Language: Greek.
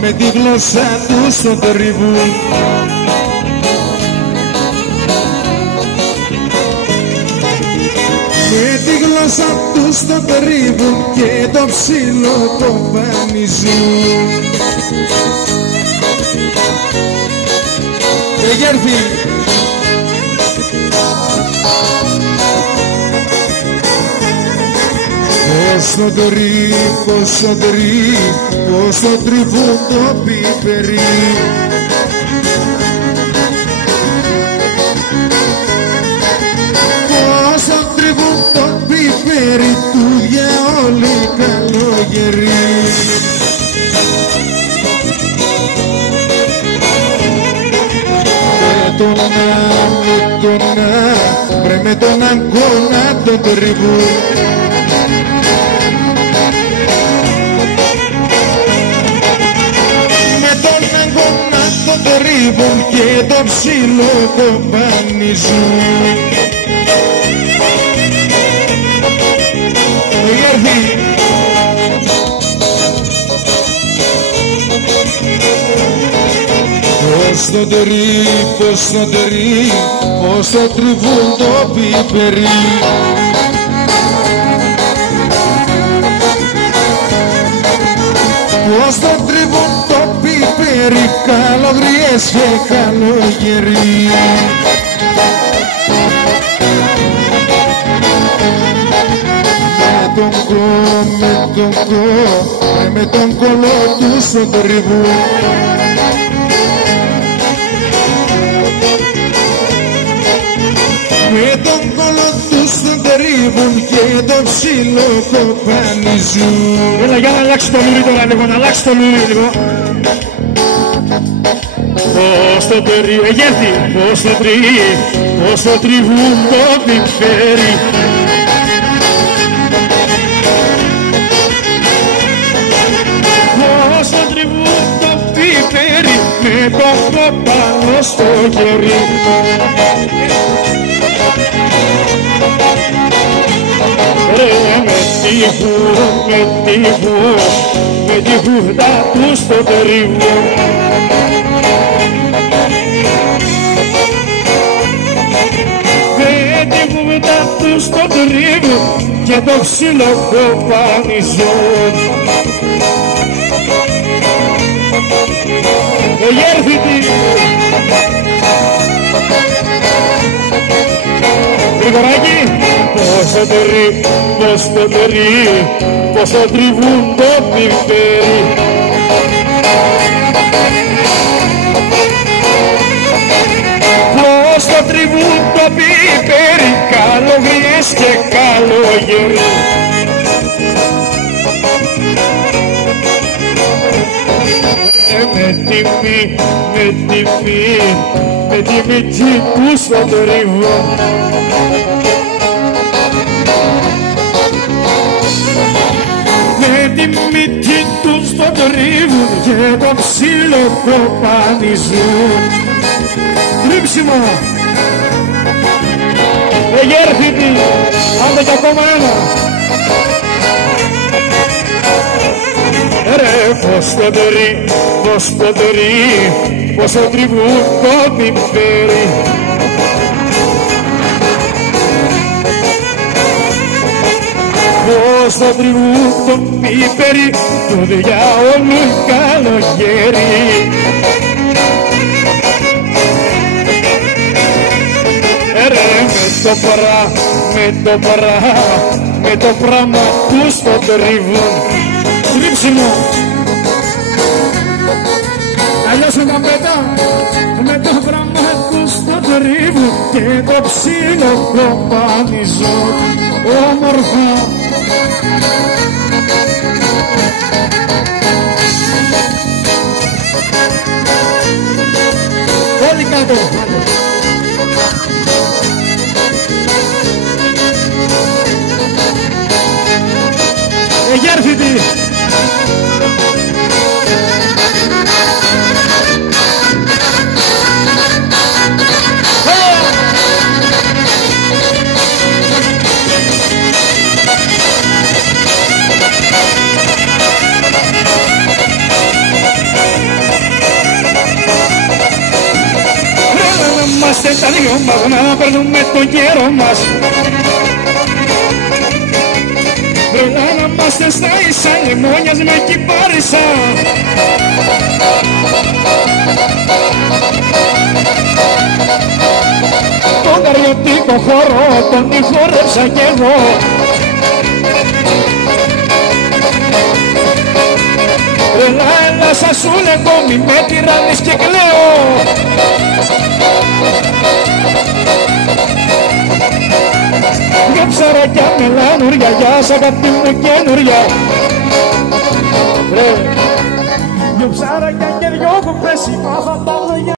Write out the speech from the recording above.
με τη γλώσσα του στο τρίβουν. Με τη γλώσσα του στο τρίβουν και το ψήλο το πανίζουν. Γέρφη! Πώς το τρίβουν το πιπερί. Πώς το τρίβουν το πιπερί του για όλοι καλογερί. Με τον αγκώνα τον τρίβουν. Και το ψήλο το πανίζουν. Πώς το τριβούν το πιπερί. Πώς το τριβούν το πιπερί, καλογριές και καλογερί. Με τον κολό του στον τριβούν. Με τον κολό του στον τριβούν και το ψήλο το πανίζουν. Έλα για να αλλάξει το λουρί τώρα λίγο, να αλλάξει το λουρί λίγο. Πώς το περί, εγέρθη, πώς το τριβούν το πιπέρι. Πώς το τριβούν το πιπέρι με το κοπάνο στο χέρι. Με τη χούφτα του στο τρίβο. Με τη χούφτα του στο τρίβο και το ξύλο κοπανιζό. Εγέρθητη Γρηγοράκη, πώς το τριβούν το πιπέρι. Πώς το τριβούν το πιπέρι, καλογριές και καλογερί. Με τη μύτη του στο τριβό. Με τη μύτη του στο τριβό και το ψήλο κοπανίζουν. Τρίψιμο! Εγέρθητη! Άντε κι ακόμα ένα! Ρε πώς το τριβούν το πιπέρι. Πώς το τριβούν το πιπέρι του διαόλου καλογέρι. Ρε με το πράγμα τους το τριβούν. Τρίψιμο! Αλλιώς με τα πέτα, με το πράγμα τους το τρίβουν και το ψήλο κοπανιζούν όμορφα. Όλοι κάτω! Εγέρθητη! τα δυο μας να περνούμε τον καιρό μας. Βρελά να είμαστε στα ίσα, λιμόνιας με κυπάρισα. Τον καριωτικό χώρο τον ηχόρεψα κι εγώ. Έλα, έλα σας σου λέγω, μη με τυράννεις και κλαίω. Δυο ψαράκια μελάνούρια, γεια σ' αγάπη μου καινούρια. Δυο ψαράκια και δυο κουπές, είπα θα τα